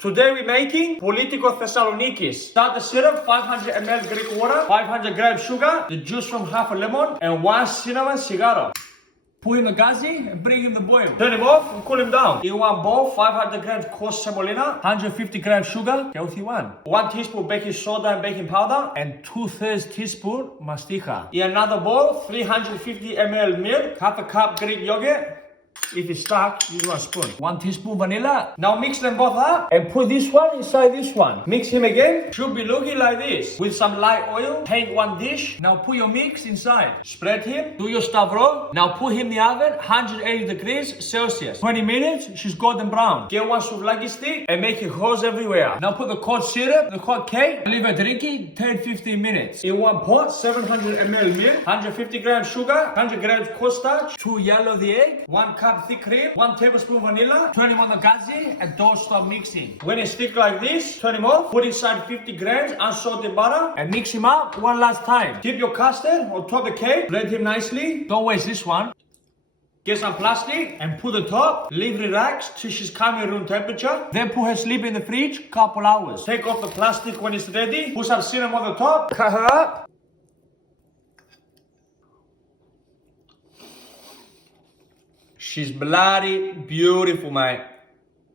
Today we're making Politiko Thessaloniki. Start the syrup, 500 ml Greek water, 500 grams sugar, the juice from half a lemon, and 1 cinnamon cigarro. Put in the gazi and bring in the boil. Turn him off and cool him down. In one bowl, 500 grams coarse semolina, 150 grams sugar, healthy one. 1 teaspoon baking soda and baking powder, and 2/3 teaspoon mastica. In another bowl, 350 ml milk, half a cup Greek yogurt. If it's stuck, use 1 spoon. 1 teaspoon vanilla. Now mix them both up and put this one inside this one. Mix him again. Should be looking like this. With some light oil, paint 1 dish. Now put your mix inside. Spread him. Do your stavro. Now put him in the oven, 180 degrees Celsius. 20 minutes, she's golden brown. Get 1 souvlaki stick and make it hose everywhere. Now put the cold syrup, the hot cake, leave it drinking 10-15 minutes. In 1 pot, 700 ml milk, 150 grams sugar, 100 grams custard, 2 yellow the egg, 1 cup thick cream, 1 tablespoon vanilla, turn him on the gazi and don't stop mixing. When it sticks like this, turn him off, put inside 50 grams unsalted butter and mix him up 1 last time. Keep your custard on top of the cake, blend him nicely, don't waste this one. Get some plastic and put the top, leave relax till she's coming room temperature. Then put her sleep in the fridge, couple hours. Take off the plastic when it's ready, put some cinnamon on the top, cut her up. She's bloody beautiful, mate.